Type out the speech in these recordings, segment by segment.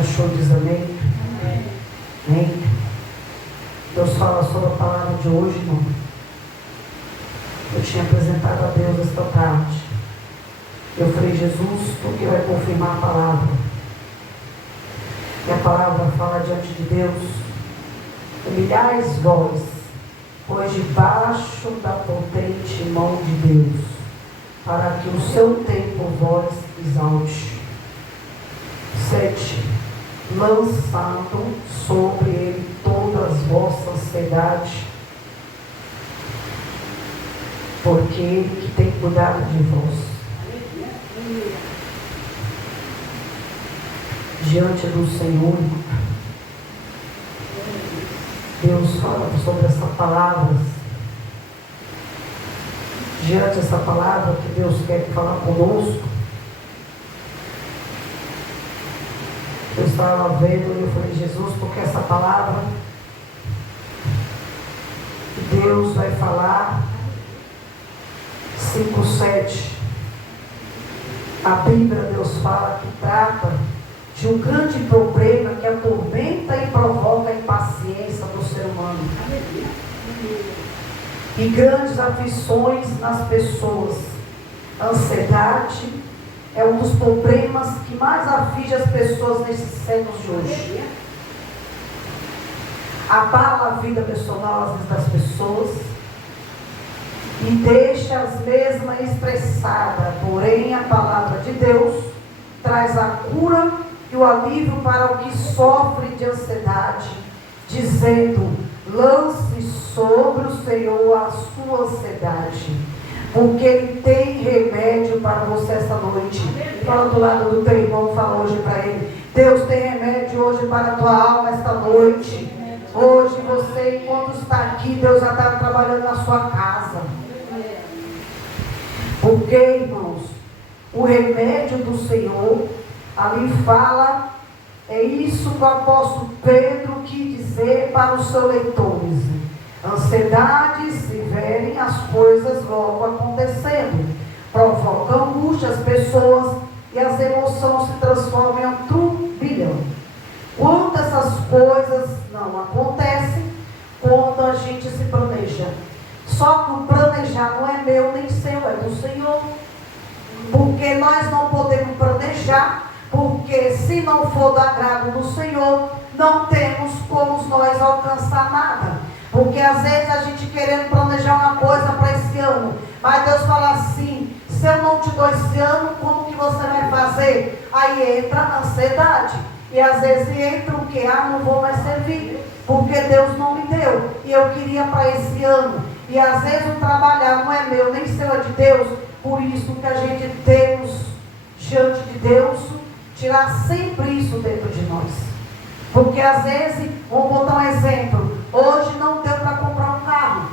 achou, diz amém. Amém. Deus fala sobre a palavra de hoje, irmão. Eu tinha apresentado a Deus esta tarde. Eu falei, Jesus, tu que vai confirmar a palavra. E a palavra fala diante de Deus: humilhais vós, pois debaixo da potente mão de Deus, para que o seu tempo vós exalte. 7. Lançando sobre ele toda as vossa ansiedade, porque ele que tem cuidado de vós. Diante do Senhor, Deus fala sobre essa palavra. Diante dessa palavra que Deus quer falar conosco, eu estava vendo e eu falei, Jesus, porque essa palavra Deus vai falar 5:7. A Bíblia, Deus fala que trata de um grande problema que atormenta e provoca a impaciência do ser humano. E grandes aflições nas pessoas. A ansiedade é um dos problemas que mais aflige as pessoas nesses séculos de hoje. Abala a vida emocional às vezes das pessoas e deixa-as mesmas expressadas. Porém, a palavra de Deus traz a cura e o alívio para o que sofre de ansiedade, dizendo: lance sobre o Senhor a sua ansiedade, porque Ele tem remédio para você esta noite. Fala do lado do teu irmão, fala hoje para ele: Deus tem remédio hoje para a tua alma esta noite. Hoje você, enquanto está aqui, Deus já está trabalhando na sua casa. Porque, irmãos, o remédio do Senhor, ali fala, é isso que o apóstolo Pedro quis dizer para os seus leitores: ansiedade, se verem as coisas logo acontecendo, provoca angústia às pessoas e as emoções se transformam em um turbilhão. Quando essas coisas não acontecem, quando a gente se planeja. Só que o planejar não é meu nem seu, é do Senhor. Porque nós não podemos planejar, porque se não for do agrado do Senhor, não temos como nós alcançar nada. Porque às vezes a gente querendo planejar uma coisa para esse ano, mas Deus fala assim: se eu não te dou esse ano, como que você vai fazer? Aí entra a ansiedade. E às vezes entra o que? Ah, não vou mais servir, porque Deus não me deu, e eu queria para esse ano. E às vezes o trabalhar não é meu, nem seu, é de Deus. Por isso que a gente temos, diante de Deus, tirar sempre isso dentro de nós. Porque às vezes, vamos botar um exemplo: hoje não deu para comprar um carro.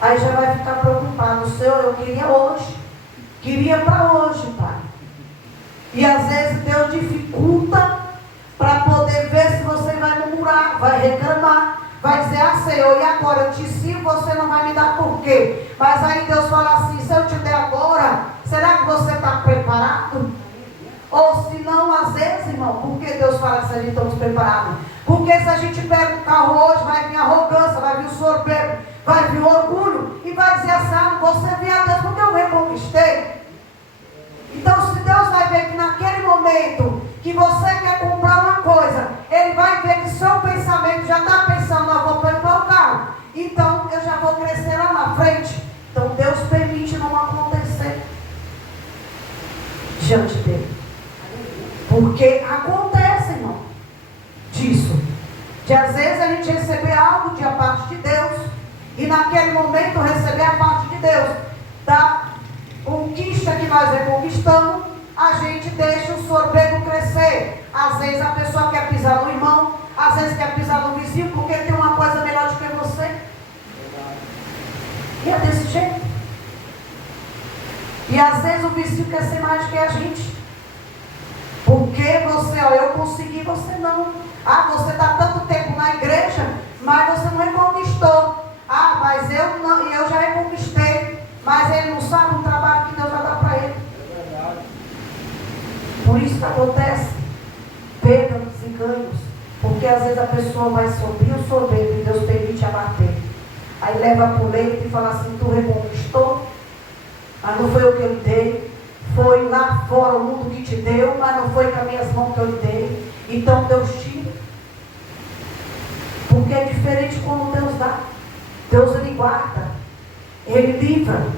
Aí já vai ficar preocupado: Senhor, eu queria hoje, queria para hoje, Pai. E às vezes Deus dificulta para poder ver se você vai murmurar, vai reclamar, vai dizer: ah, Senhor, e agora eu te ensino, você não vai me dar por quê? Mas aí Deus fala assim: se eu te der agora, será que você está preparado? Ou se não, às vezes, irmão, por que Deus fala que se a gente estamos preparados? Porque se a gente pega o carro hoje, vai vir a arrogância, vai vir o soberbo, vai vir o orgulho, e vai dizer assim: ah, não vou servir a Deus porque eu reconquistei. Então, se Deus vai ver que naquele momento que você quer comprar uma coisa, Ele vai ver que seu pensamento já está pensando: não, vou comprar o carro, então eu já vou crescer lá na frente. Então Deus permite não acontecer diante dele. Porque acontece, irmão, disso. De às vezes a gente receber algo de a parte de Deus, e naquele momento receber a parte de Deus, da conquista que nós reconquistamos, a gente deixa o soberbo crescer. Às vezes a pessoa quer pisar no irmão, às vezes quer pisar no vizinho, porque tem uma coisa melhor do que você. E é desse jeito. E às vezes o vizinho quer ser mais do que a gente. Porque você, ó, eu consegui, você não. Ah, você está tanto tempo na igreja, mas você não reconquistou. Ah, mas eu não, e eu já reconquistei. Mas ele não sabe o trabalho que Deus vai dar para ele. Por isso que acontece. Pedro Porque às vezes a pessoa vai sorrir o sorvete e Deus permite abater. Aí leva para o leito e fala assim, tu reconquistou, mas não foi eu que eu lhe dei. Foi lá fora o mundo que te deu, mas não foi com as minhas mãos que eu lhe dei. Então Deus tira. Porque é diferente quando Deus dá. Deus ele guarda. Ele livra.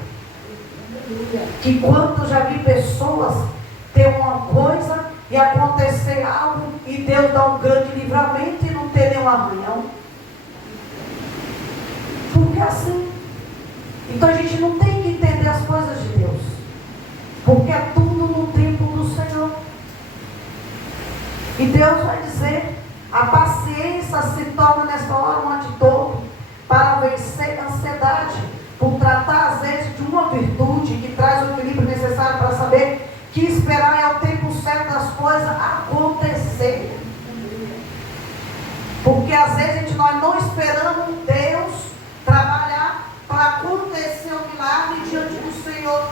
Que quando eu já vi pessoas ter uma coisa e acontecer algo e Deus dá um grande livramento e não ter nenhum arranhão. Porque é assim. Então a gente não tem que entender as coisas de Deus. Porque é tudo no tempo do Senhor. E Deus vai dizer, a paciência se torna nessa hora um antídoto para vencer a ansiedade, por tratar às vezes de uma virtude que traz o equilíbrio necessário para saber que esperar é o tempo certo das coisas acontecerem. Porque às vezes nós não esperamos Deus trabalhar para acontecer o milagre diante do Senhor.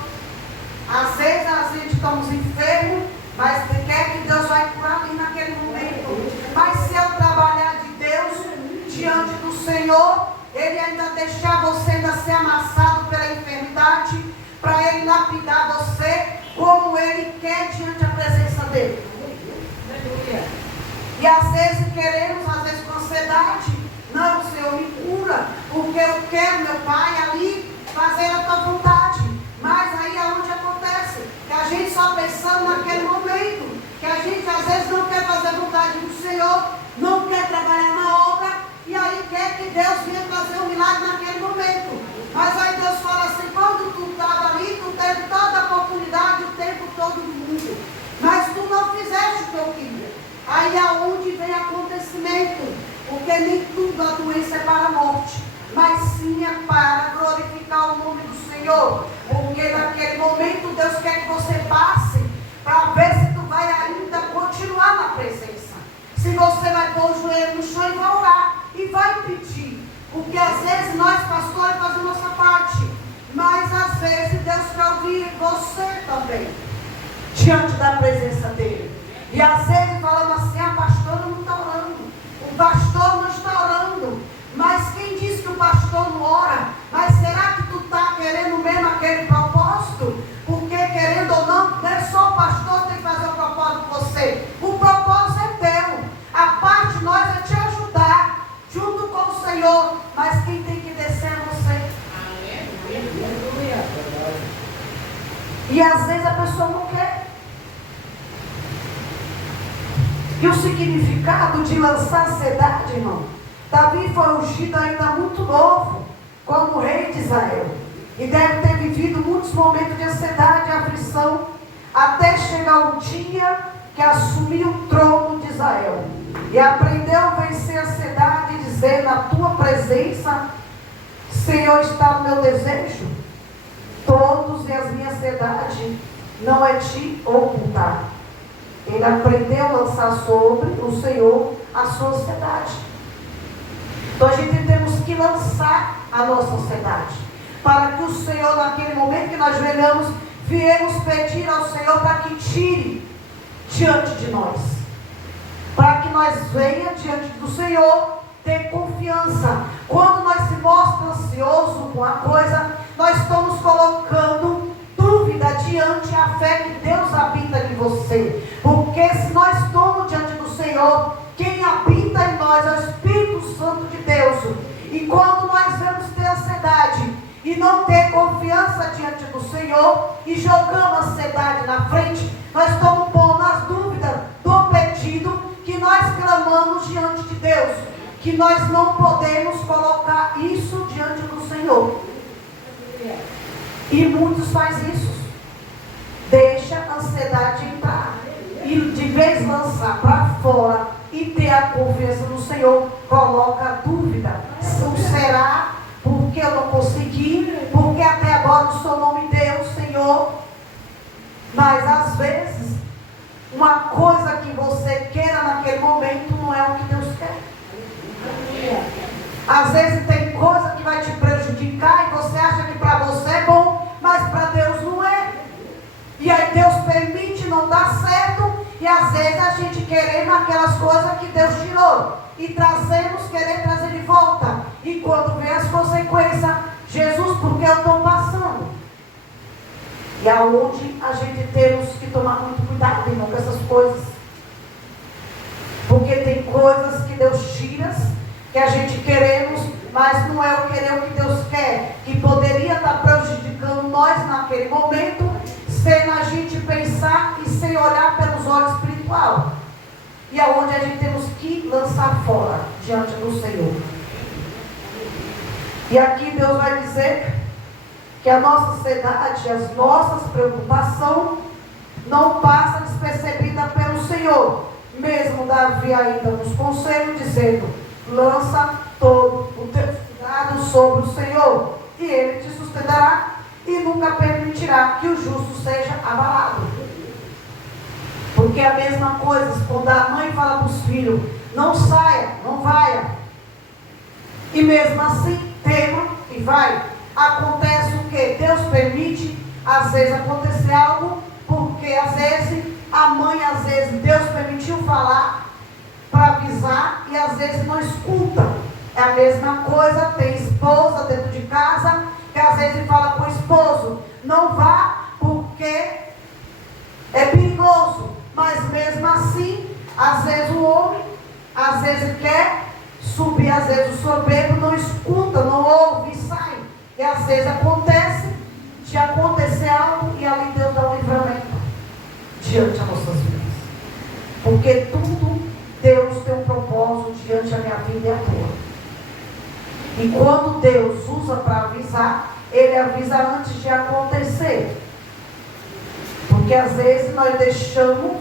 Às vezes a gente estamos enfermos, mas quer que Deus vai curar ali naquele momento. Mas se eu trabalhar de Deus diante do Senhor, Ele ainda deixar você ainda ser amassado pela enfermidade, para Ele lapidar você como Ele quer diante da presença dEle. E às vezes queremos, às vezes com ansiedade, não, Senhor, me cura, porque eu quero, meu Pai, ali fazer a tua vontade. Mas aí aonde acontece? Que a gente só pensando naquele momento, que a gente às vezes não quer fazer a vontade do Senhor, não quer trabalhar na obra, e aí quer que Deus venha fazer um milagre naquele momento. Mas aí Deus fala assim, quando tu estava ali, tu teve toda a oportunidade, o tempo todo do mundo, mas tu não fizeste o que eu queria. Aí aonde vem acontecimento, porque nem tudo a doença é para a morte, mas sim é para glorificar o nome do Senhor. Porque naquele momento Deus quer que você passe para ver se tu vai ainda continuar na presença. Se você vai pôr o joelho no chão e vai orar e vai pedir. Porque às vezes nós pastores fazemos nossa parte, mas às vezes Deus quer ouvir você também diante da presença dele. E às vezes falamos assim, a pastora não está orando, o pastor não está orando. Mas quem diz que o pastor não ora? Mas será que tu está querendo mesmo aquele propósito? Porque querendo ou não, não é só o pastor que tem que fazer o propósito com você. O propósito é teu. A parte de nós é te ajudar, junto com o Senhor. Mas quem tem que descer é você. Aleluia. E às vezes a pessoa não quer. E o significado de lançar ansiedade, irmão? Davi foi ungido ainda muito novo, como rei de Israel. E deve ter vivido muitos momentos de ansiedade e aflição, até chegar o dia que assumiu o trono de Israel. E aprendeu a vencer a ansiedade e dizer, na tua presença, Senhor, está no meu desejo. Todos e as minhas ansiedades não é te ocultar. Ele aprendeu a lançar sobre o Senhor a sua ansiedade. Então a gente temos que lançar a nossa ansiedade, para que o Senhor, naquele momento que nós velhamos, viemos pedir ao Senhor para que tire diante de nós, para que nós venha diante do Senhor ter confiança. Quando nós se mostra ansioso com a coisa, nós estamos colocando dúvida diante a fé que Deus habita em você. Porque se nós estamos diante do Senhor, quem habita em nós é o Espírito Santo de Deus. E quando nós vamos ter ansiedade e não ter confiança diante do Senhor e jogamos a ansiedade na frente, nós estamos pondo as dúvidas do pedido que nós clamamos diante de Deus. Que nós não podemos colocar isso diante do Senhor. E muitos fazem isso. Deixa a ansiedade entrar. E de vez lançar para fora e ter a confiança no Senhor, coloca a dúvida. Será? Porque eu não consegui? Porque até agora o seu nome deu, Senhor. Mas às vezes, uma coisa que você queira naquele momento não é o que Deus quer. Às vezes tem coisa que vai te prejudicar e você acha que para você é bom, mas para Deus não é. E aí Deus permite não dar certo, e às vezes a gente querendo aquelas coisas que Deus tirou. e querer trazer de volta. E quando vem as consequências, Jesus, por que eu estou passando? E aonde a gente temos que tomar muito cuidado, irmão, com essas coisas. Porque tem coisas que Deus tira, que a gente queremos, mas não é o querer o que Deus quer, que poderia estar prejudicando nós naquele momento, sem a gente pensar e sem olhar pelos olhos espirituais. E aonde a gente temos que lançar fora, diante do Senhor. E aqui Deus vai dizer que a nossa ansiedade, as nossas preocupações, não passa despercebida pelo Senhor. Mesmo Davi ainda nos conselha, dizendo: lança todo o teu cuidado sobre o Senhor, e Ele te sustentará, e nunca permitirá que o justo seja abalado. Porque a mesma coisa, quando a mãe fala para os filhos: não saia, não vai, e mesmo assim tema e vai, acontece o que? Deus permite, às vezes, acontecer algo, porque às vezes a mãe, às vezes, Deus permitiu falar para avisar, e às vezes não escuta. É a mesma coisa, tem esposa dentro de casa, que às vezes fala para o esposo: não vá, porque é perigoso. Mas mesmo assim, às vezes o homem, às vezes quer subir, às vezes o soberbo não escuta, não ouve e sai. E às vezes acontece de acontecer algo, e ali Deus dá um livramento diante das nossas vidas. Porque tudo Deus tem um propósito diante da minha vida e a tua. E quando Deus usa para avisar, Ele avisa antes de acontecer. Porque às vezes nós deixamos